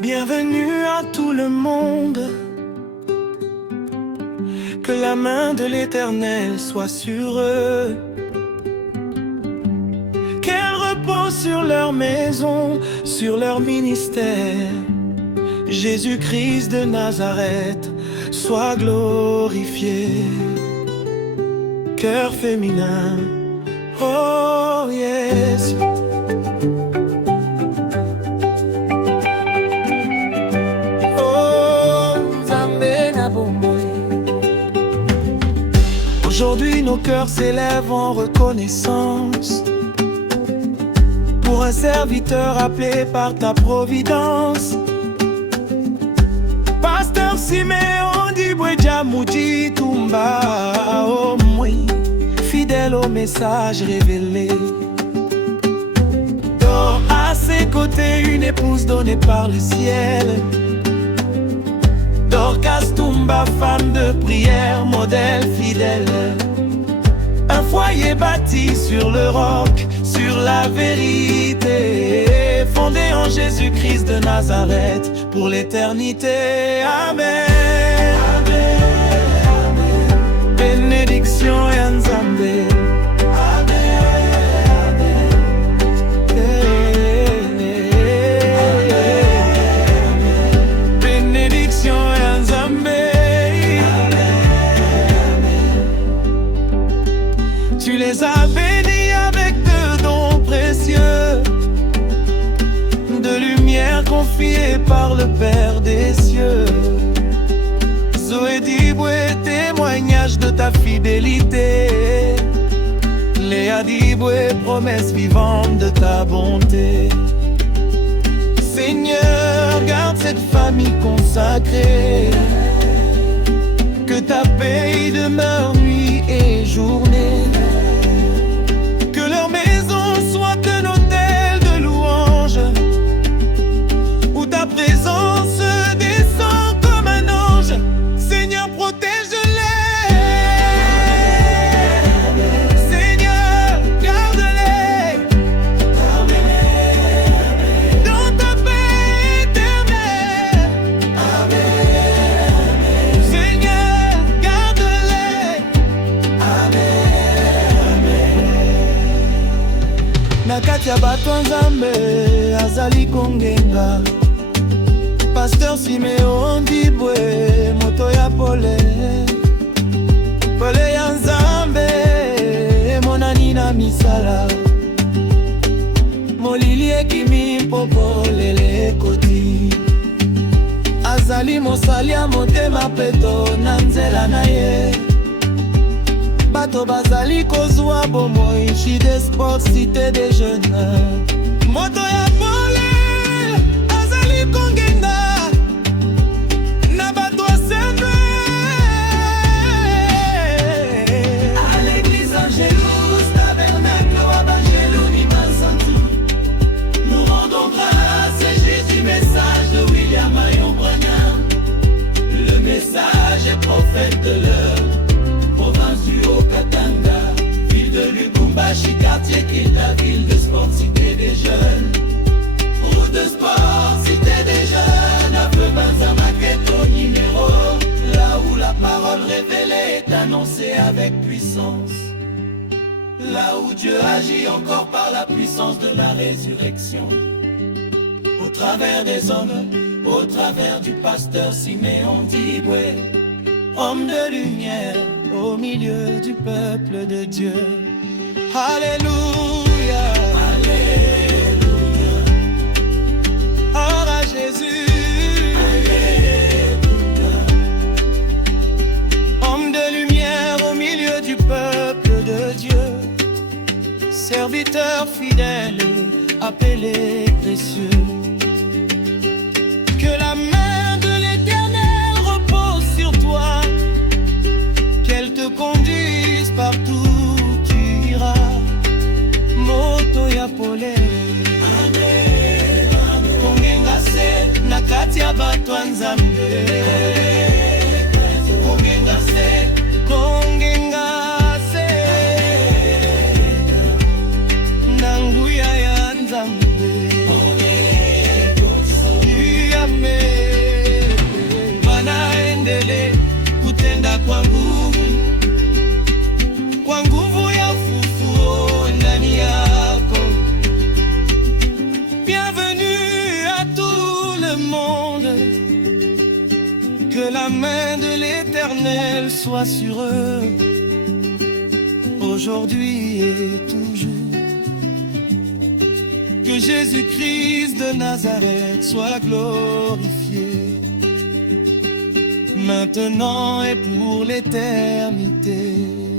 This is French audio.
Bienvenue à tout le monde. Que la main de l'Éternel soit sur eux. Qu'elle repose sur leur maison, sur leur ministère. Jésus-Christ de Nazareth soit glorifié. Cœur féminin, oh yes. Aujourd'hui nos cœurs s'élèvent en reconnaissance pour un serviteur appelé par ta providence. Pasteur Siméon Dibouedja Moudi Tumba, oh moi, fidèle au message révélé. Dors à ses côtés une épouse donnée par le ciel. Dorcas Tumba, femme de prière, modèle fidèle. Un foyer bâti sur le roc, sur la vérité, fondé en Jésus-Christ de Nazareth pour l'éternité. Amen. Amen. Amen. Bénédiction et Nzambe. Tu les as bénis avec de dons précieux, de lumière confiée par le Père des cieux. Zoé Diboué, témoignage de ta fidélité. Léa Diboué, promesse vivante de ta bonté. Seigneur, garde cette famille consacrée. Que ta paix y demeure nuit et journée. Nakatia bato Nzambe azali kongenga. Pasteur Siméon Diboué, moto ya pole. Pole ya Nzambe, monani na misala. Molili ekimi popo lele koti. Azali mosali ya motema peto na nzela na ye. Bato bazali kozwa bomoi, Jide Sport, cité des jeunes. Moto ya pole, azali kongenga. Na bato asemble. À l'église Angelus, tabernacle Abangelou Nimansantu. Nous rendons grâce à Jésus, message de William Ayon Branham. Le message est prophète de l'heure. Province du Haut-Katanga, ville de Lubumbashi, quartier qui est la ville de sport, cité des jeunes. Route de sport, cité des jeunes, à peu Banzama, au numéro. Là où la parole révélée est annoncée avec puissance. Là où Dieu agit encore par la puissance de la résurrection. Au travers des hommes, au travers du pasteur Siméon Diboué, homme de lumière au milieu du peuple de Dieu. Alléluia, Alléluia. Or à Jésus, Alléluia. Homme de lumière au milieu du peuple de Dieu. Serviteur fidèle, appelé précieux. Que la main de l'Éternel repose sur toi. Qu'elle te conduise partout où tu iras. Moto ya pole. Amen, amen. Kongenga se nakatia bato Nzambe. Kongenga se nanguya ya Nzambe. Que la main de l'Éternel soit sur eux, aujourd'hui et toujours. Que Jésus-Christ de Nazareth soit glorifié, maintenant et pour l'éternité.